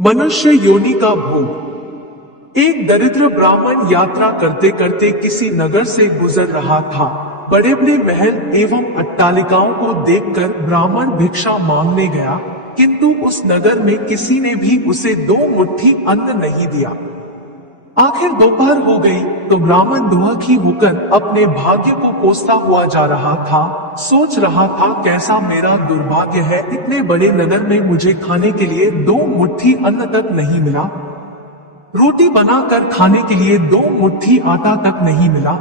मनुष्य योनि का भोग। एक दरिद्र ब्राह्मण यात्रा करते करते किसी नगर से गुजर रहा था। बड़े बड़े महल एवं अट्टालिकाओं को देखकर ब्राह्मण भिक्षा मांगने गया, किंतु उस नगर में किसी ने भी उसे 2 मुट्ठी अन्न नहीं दिया। आखिर दोपहर हो गई तो ब्राह्मण दुखी होकर अपने भाग्य को कोसता हुआ जा रहा था। सोच रहा था, कैसा मेरा दुर्भाग्य है, इतने बड़े नगर में मुझे खाने के लिए 2 मुट्ठी अन्न तक नहीं मिला। रोटी बनाकर खाने के लिए 2 मुट्ठी आटा तक नहीं मिला।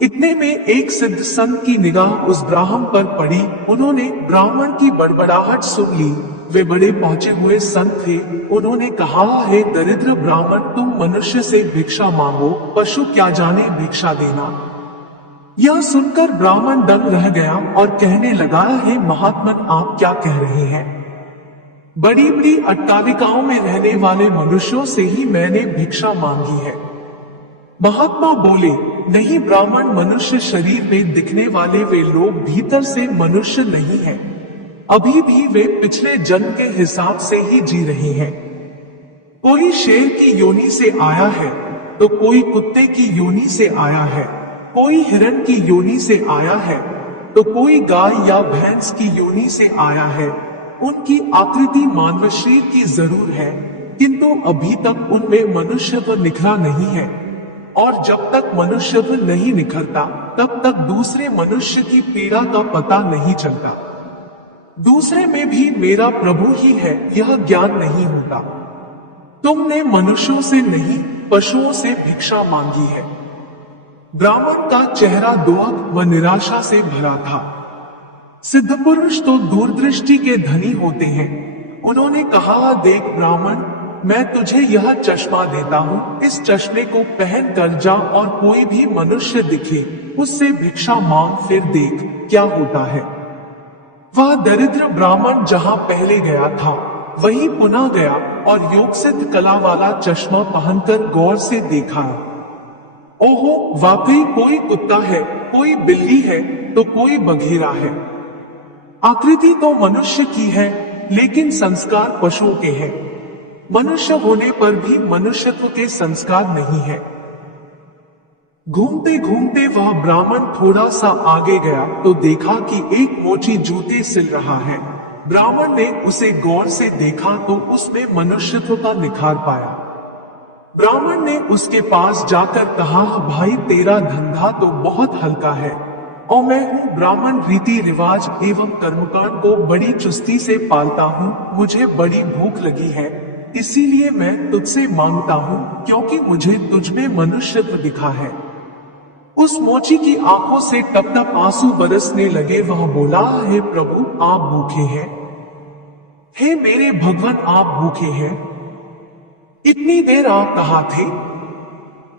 इतने में एक सिद्ध संत की निगाह उस ब्राह्मण पर पड़ी। उन्होंने ब्राह्मण की बड़बड़ाहट सुन ली। वे बड़े पहुंचे हुए संत थे। उन्होंने कहा, हे दरिद्र ब्राह्मण, तुम मनुष्य से भिक्षा मांगो, पशु क्या जाने भिक्षा देना। यह सुनकर ब्राह्मण दंग रह गया और कहने लगा, हे महात्मन, आप क्या कह रहे हैं? बड़ी बड़ी अट्टालिकाओं में रहने वाले मनुष्यों से ही मैंने भिक्षा मांगी है। महात्मा बोले, नहीं ब्राह्मण, मनुष्य शरीर में दिखने वाले वे लोग भीतर से मनुष्य नहीं हैं। अभी भी वे पिछले जन्म के हिसाब से ही जी रहे हैं। कोई शेर की योनि से आया है तो कोई कुत्ते की योनि से आया है, कोई हिरण की योनि से आया है तो कोई गाय या भैंस की योनि से आया है। उनकी आकृति मानव शरीर की जरूर है, किंतु अभी तक उनमें मनुष्यत्व निखरा नहीं है। और जब तक मनुष्यत्व नहीं निखरता तब तक दूसरे मनुष्य की पीड़ा का पता नहीं चलता। दूसरे में भी मेरा प्रभु ही है, यह ज्ञान नहीं होता। तुमने मनुष्यों से नहीं, पशुओं से भिक्षा मांगी है। ब्राह्मण का चेहरा दुख व निराशा से भरा था। सिद्ध पुरुष तो दूरदृष्टि के धनी होते हैं। उन्होंने कहा, देख ब्राह्मण, मैं तुझे यह चश्मा देता हूँ, इस चश्मे को पहन कर जा और कोई भी मनुष्य दिखे उससे भिक्षा मांग, फिर देख क्या होता है। वह दरिद्र ब्राह्मण जहाँ पहले गया था वहीं पुनः गया और योग सिद्ध कला वाला चश्मा पहनकर गौर से देखा। ओहो, वाकई कोई कुत्ता है, कोई बिल्ली है तो कोई बघेरा है। आकृति तो मनुष्य की है लेकिन संस्कार पशुओं के हैं। मनुष्य होने पर भी मनुष्यत्व के संस्कार नहीं है। घूमते घूमते वह ब्राह्मण थोड़ा सा आगे गया तो देखा कि एक मोची जूते सिल रहा है। ब्राह्मण ने उसे गौर से देखा तो उसमें मनुष्यत्व का निखार पाया। ब्राह्मण ने उसके पास जाकर कहा, भाई तेरा धंधा तो बहुत हल्का है और मैं हूँ ब्राह्मण, रीति रिवाज एवं कर्मकांड को बड़ी चुस्ती से पालता हूँ। मुझे बड़ी भूख लगी है, इसीलिए मैं तुझसे मांगता हूँ, क्योंकि मुझे तुझमें मनुष्यत्व दिखा है। उस मोची की आंखों से टप टप आंसू बरसने लगे। वह बोला, हे प्रभु, आप भूखे हैं। हे मेरे भगवान, आप भूखे हैं। इतनी देर आप कहाँ थे?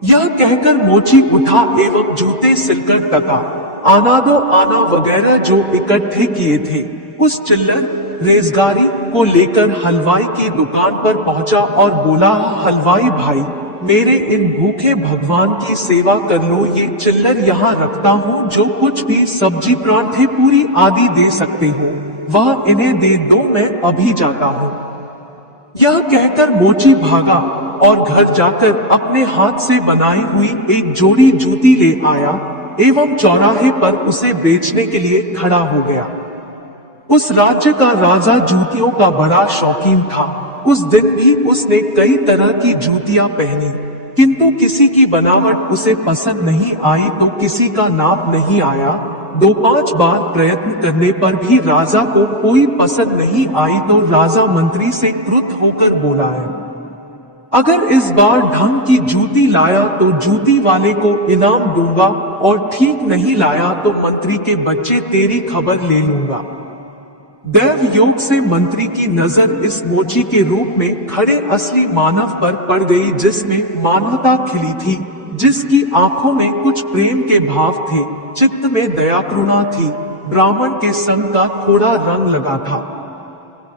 यह कहकर मोची उठा एवं जूते सिलकर टका, आना दो आना वगैरह जो इकट्ठे किए थे उस चिल्लर रेजगारी को लेकर हलवाई की दुकान पर पहुंचा और बोला, हलवाई भाई, मेरे इन भूखे भगवान की सेवा कर लो। ये चिल्लर यहाँ रखता हूँ, जो कुछ भी सब्जी परांठे पूरी आदि दे सकते हो वह इन्हें दे दो, मैं अभी जाता हूँ। यह कहकर मोची भागा और घर जाकर अपने हाथ से बनाई हुई एक जोड़ी जूती ले आया एवं चौराहे पर उसे बेचने के लिए खड़ा हो गया। उस राज्य का राजा जूतियों का बड़ा शौकीन था। उस दिन भी उसने कई तरह की जूतियां पहनी, किंतु किसी की बनावट उसे पसंद नहीं आई तो किसी का नाप नहीं आया। 2-5 बार प्रयत्न करने पर भी राजा को कोई पसंद नहीं आई तो राजा मंत्री से क्रुद्ध होकर बोला है, अगर इस बार ढंग की जूती लाया तो जूती वाले को इनाम दूंगा और ठीक नहीं लाया तो मंत्री के बच्चे तेरी खबर ले लूंगा। दैव योग से मंत्री की नजर इस मोची के रूप में खड़े असली मानव पर पड़ गई, जिसमें मानवता खिली थी, जिसकी आंखों में कुछ प्रेम के भाव थे, चित्त में दया करुणा थी, ब्राह्मण के संग का थोड़ा रंग लगा था।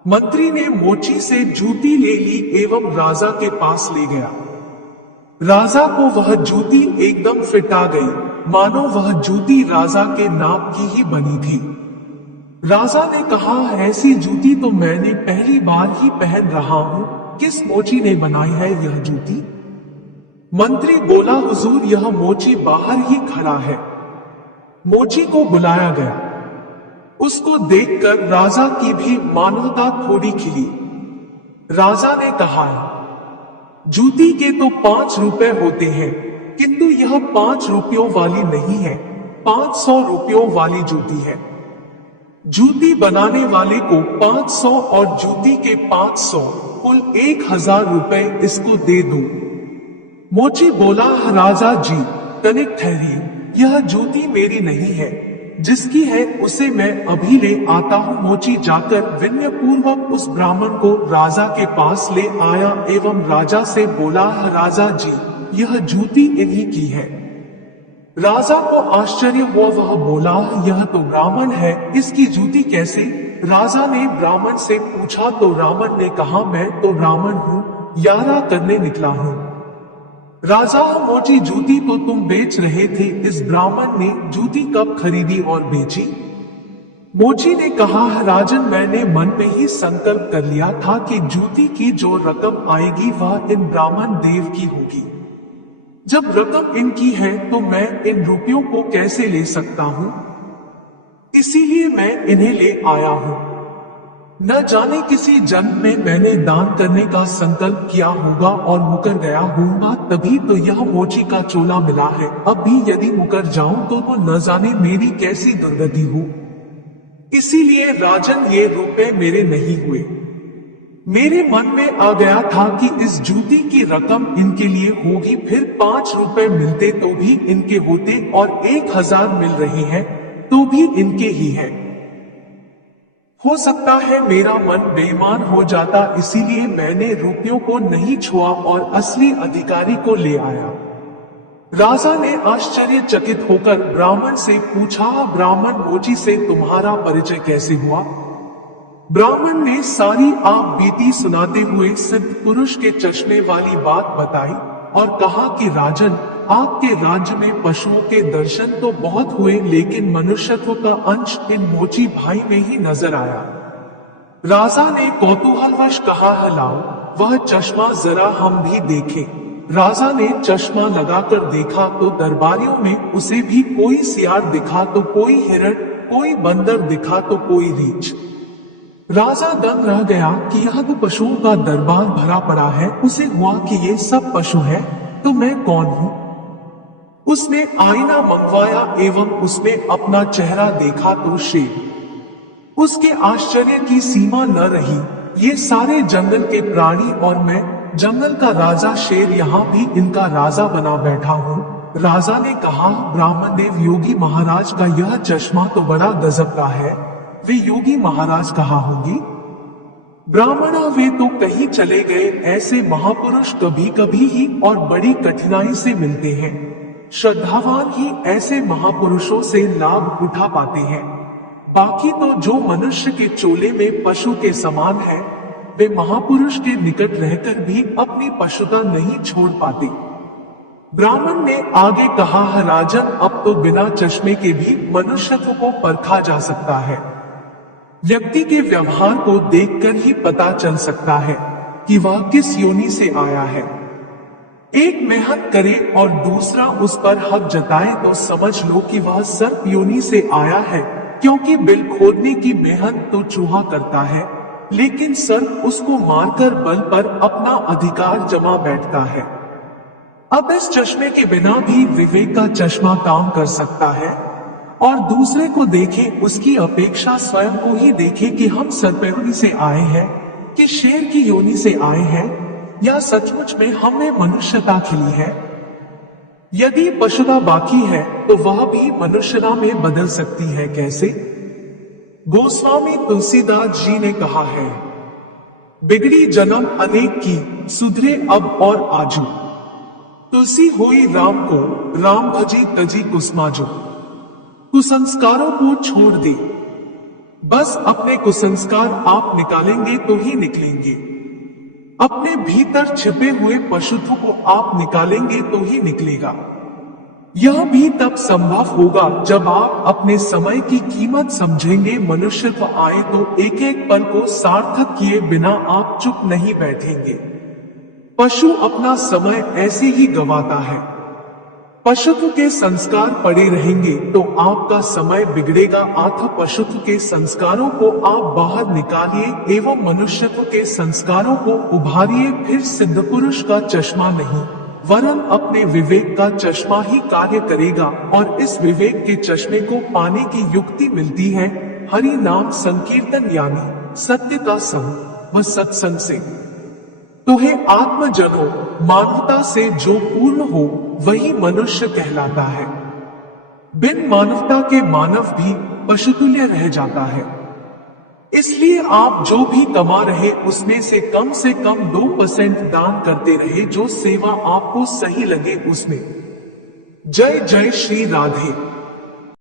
मंत्री ने मोची से जूती ले ली एवं राजा के पास ले गया। राजा को वह जूती एकदम फिट आ गई, मानो वह जूती राजा के नाप की ही बनी थी। राजा ने कहा, ऐसी जूती तो मैंने पहली बार ही पहन रहा हूँ, किस मोची ने बनाई है यह जूती? मंत्री बोला, हुजूर यह मोची बाहर ही खड़ा है। मोची को बुलाया गया। उसको देखकर राजा की भी मानवता थोड़ी खिली। राजा ने कहा, जूती के तो 5 रुपए होते हैं, किंतु यह 5 रुपयों वाली नहीं है, 500 रुपयों वाली जूती है। जूती बनाने वाले को 500 और जूती के 500, कुल 1000 रुपए इसको दे दूं। मोची बोला, राजा जी तनिक ठहरिए, यह जूती मेरी नहीं है, जिसकी है उसे मैं अभी ले आता हूँ। मोची जाकर विनय पूर्वक उस ब्राह्मण को राजा के पास ले आया एवं राजा से बोला, राजा जी यह जूती इन्हीं की है। राजा को आश्चर्य हुआ, वह बोला, यह तो ब्राह्मण है, इसकी जूती कैसे? राजा ने ब्राह्मण से पूछा तो ब्राह्मण ने कहा, मैं तो ब्राह्मण हूँ, यारा करने निकला हूँ। राजा, मोची जूती तो तुम बेच रहे थे, इस ब्राह्मण ने जूती कब खरीदी और बेची? मोची ने कहा, राजन मैंने मन में ही संकल्प कर लिया था कि जूती की जो रकम आएगी वह इन ब्राह्मण देव की होगी। जब रकम इनकी है तो मैं इन रुपयों को कैसे ले सकता हूँ, इसीलिए मैं इन्हें ले आया हूँ। न जाने किसी जन्म में मैंने दान करने का संकल्प किया होगा और मुकर गया होगा, तभी तो यह मोची का चोला मिला है। अब भी यदि मुकर जाऊं तो न जाने मेरी कैसी दुर्गति हो। इसीलिए राजन ये रुपए मेरे नहीं हुए। मेरे मन में आ गया था कि इस जूती की रकम इनके लिए होगी, फिर 5 रुपए मिलते तो भी इनके होते और 1000 मिल रहे हैं तो भी इनके ही है। हो सकता है मेरा मन बेईमान हो जाता, इसीलिए मैंने रुपयों को नहीं छुआ और असली अधिकारी को ले आया। राजा ने आश्चर्यचकित होकर ब्राह्मण से पूछा, ब्राह्मण मोची से तुम्हारा परिचय कैसे हुआ? ब्राह्मण ने सारी आप बीती सुनाते हुए सिद्ध पुरुष के चश्मे वाली बात बताई और कहा कि राजन, आपके राज्य में पशुओं के दर्शन तो बहुत हुए, लेकिन मनुष्यत्व का अंश इन मोची भाई में ही नजर आया। राजा ने कौतूहलवश कहा, लाओ वह चश्मा जरा हम भी देखें। राजा ने चश्मा लगाकर देखा तो दरबारियों में उसे भी कोई सियार दिखा तो कोई हिरण, कोई बंदर दिखा तो कोई रीछ। राजा दंग रह गया कि यह तो पशुओं का दरबार भरा पड़ा है। उसे हुआ कि ये सब पशु है तो मैं कौन हूँ? उसने आईना मंगवाया एवं उसमें अपना चेहरा देखा तो शेर। उसके आश्चर्य की सीमा न रही। ये सारे जंगल के प्राणी और मैं जंगल का राजा शेर यहाँ भी इनका राजा बना बैठा हूँ। राजा ने कहा, ब्राह्मण देव योगी महाराज का यह चश्मा तो बड़ा गजब का है। वे योगी महाराज कहाँ होंगे? ब्राह्मणा, वे तो कहीं चले गए। ऐसे महापुरुष कभी कभी ही और बड़ी कठिनाई से मिलते हैं। श्रद्धावान ही ऐसे महापुरुषों से लाभ उठा पाते हैं। बाकी तो जो मनुष्य के चोले में पशु के समान है, वे महापुरुष के निकट रहकर भी अपनी पशुता नहीं छोड़ पाते। ब्राह्मण ने आगे कहा, राजन, अब तो बिना चश्मे के भी मनुष्यत्व को परखा जा सकता है। व्यक्ति के व्यवहार को देखकर ही पता चल सकता है कि वह किस योनि से आया है। एक मेहनत करे और दूसरा उस पर हक जताए तो समझ लो कि वह सर्प योनि से आया है, क्योंकि बिल खोदने की मेहनत तो चूहा करता है, लेकिन सर्प उसको मारकर बल पर अपना अधिकार जमा बैठता है। अब इस चश्मे के बिना भी विवेक का चश्मा काम कर सकता है और दूसरे को देखे उसकी अपेक्षा स्वयं को ही देखे कि हम सर्प योनि से आए हैं कि शेर की योनि से आए हैं, या सचमुच में हमें मनुष्यता खिली है। यदि पशुता बाकी है तो वह भी मनुष्यता में बदल सकती है। कैसे? गोस्वामी तुलसीदास जी ने कहा है, बिगड़ी जन्म अनेक की, सुधरे अब और आजू। तुलसी होई राम को, राम भजी तजी कुसमाजो। कुसंस्कारों को छोड़ दे, बस अपने कुसंस्कार आप निकालेंगे तो ही निकलेंगे। अपने भीतर छिपे हुए पशुत्व को आप निकालेंगे तो ही निकलेगा। यह भी तब संभव होगा जब आप अपने समय की कीमत समझेंगे। मनुष्यत्व आए तो एक एक पल को सार्थक किए बिना आप चुप नहीं बैठेंगे। पशु अपना समय ऐसे ही गंवाता है। पशुत्व के संस्कार पड़े रहेंगे तो आपका समय बिगड़ेगा। अतः पशुत्व के संस्कारों को आप बाहर निकालिए एवं मनुष्यत्व के संस्कारों को उभारिए। फिर सिद्ध पुरुष का चश्मा नहीं वरन अपने विवेक का चश्मा ही कार्य करेगा और इस विवेक के चश्मे को पाने की युक्ति मिलती है हरि नाम संकीर्तन यानी सत्य का संग व सत्संग से। तो हे आत्मजनों, मानवता से जो पूर्ण हो वही मनुष्य कहलाता है। बिन मानवता के मानव भी पशुतुल्य रह जाता है। इसलिए आप जो भी कमा रहे उसमें से कम 2% दान करते रहे। जो सेवा आपको सही लगे उसमें। जय जय श्री राधे।